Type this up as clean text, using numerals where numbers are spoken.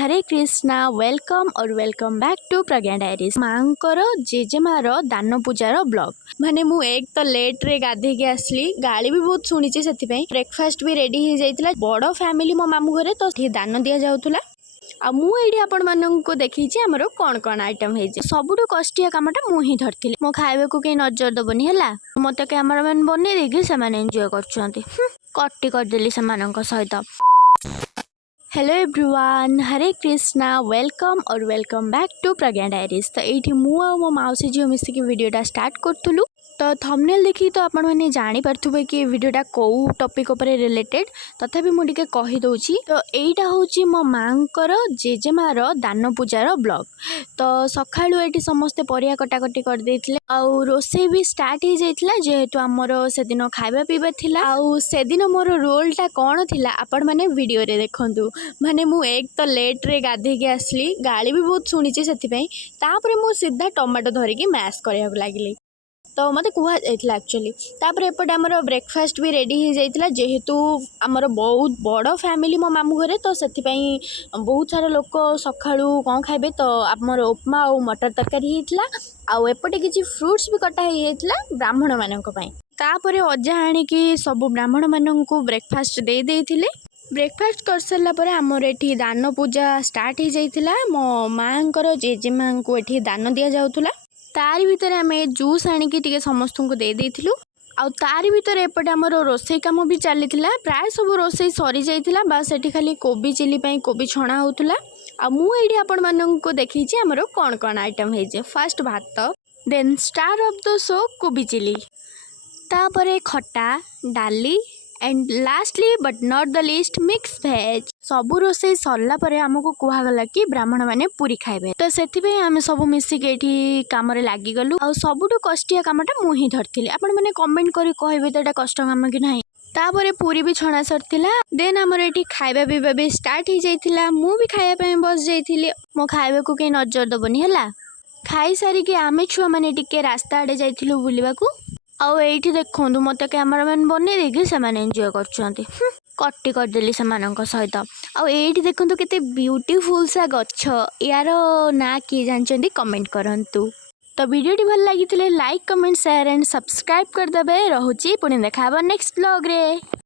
हरे Krishna welcome और welcome back to Pragya diaries मांकर जेजेमार दान पूजार ब्लॉग माने मु एक तो लेट रे गाधे के आसली गाली भी बहुत शुणी से ब्रेकफास्ट भी रेडी हो जाइतिला बड़ फैमिली मो मामू घरे तो दान दि जाउथुला आ मु एडी आपण माननको देखी हमरो कौन कौन आइटम है सबुठु कष्टिया कामटा मु ही धरती मो खाइबा को कहीं नजर दबनी है मत कैमरामैन बन देगी से एंजॉय कर कटी करदेली से सहित। Hello everyone Hare Krishna welcome और welcome back to Pragya diaries तो ये मु आ मो मौसी झील मिसिकी वीडियोटा स्टार्ट करूँ तो थंबनेल देखी तो आपण मैंने जानी पारे कि वीडियोटा कौ टॉपिक उपरे रिलेटेड तथापि मुझे कहीदे तो यहीटा हूँ मो मांकर जेजेमार दान पूजार ब्लॉग तो सकाळु ये समस्ते परिया कटाकटी करदे आउ रोसे भी स्टार्ट हो जाइतिला जेहेतु आमर से दिन खाइबा पीबा थिला आउ से दिन मोर रोलटा कौन थिला आपण माने वीडियो रे देखंतु माने मु एक तो लेट रे गाधे के आसली गाली भी बहुत शुणी से मु सीधा टमाटो धरिकी मैश करने लगिली तो मत कहुला एक्चुअली तापर एपटे आमर ब्रेकफास्ट भी रेडी हो जाइतिला जेहेतु आमर बहुत बड़ फैमिली मो मामू घरे तो से बहुत सारा लोक सकाळु कौन खाइबे तो आमर उपमा और मटर तरकारी होता आउ एपटे किसी फ्रुट्स भी कटा होता ब्राह्मण मानक तापर अजा आणिकी सब ब्राह्मण मानक ब्रेकफास्ट दे देथिले ब्रेकफास्ट कर सारा पर आमर एठी दान पूजा स्टार्ट हो जाइतिला मो मांकर जेजेमा को एठी दान दि जाउथुला तारी भितर आम जूस आणिकी समस्त को दे देथिलु आउ तारी भितर एपटे आमर रोसई काम भी चली प्राय सब रोसई सरी जाइतिला बास एठी खाली कोबी चिली कोबी छणा होउथुला आ मु एठी आपण माननको देखी आमर कौन कौन आइटम है फास्ट भात then star of the show कोबी चिली तापरे खटा डाली and lastly but not the list mix veg सबू रोसई सरला परे आमको कहगला कि ब्राह्मण मैंने पूरी खाइबे तो से आम सब मिसिकी कम लगी गलु आ सबुठु कष्टिया कामटा मुही धरती आपण मैंने कमेंट करी कहबे तो कष्ट काम कि नहीं तापर पूरी भी छणा सरथिला देन आमर एठी खाइबा पीबा भी स्टार्ट हो जाइतिला मु भी खाइबा पे बस जाइथिली मो खाइबा को कहीं नजर दबनी है खाई सारिकी आमे छुआ माने टिके रास्ता आड़े जाइथिलु बुलिबाकू आउ एठी देखु मत कैमरामैन बन देगी से एंजॉय कटी करदेली से सहित आउ एठी देखु केते ब्यूटीफुल सा गच्छ यार ना किए जानते कमेंट करंतु तो वीडियोटी भल लगी like comment share and subscribe करदे रोची पुणी देखा नेक्स्ट ब्लॉग रे।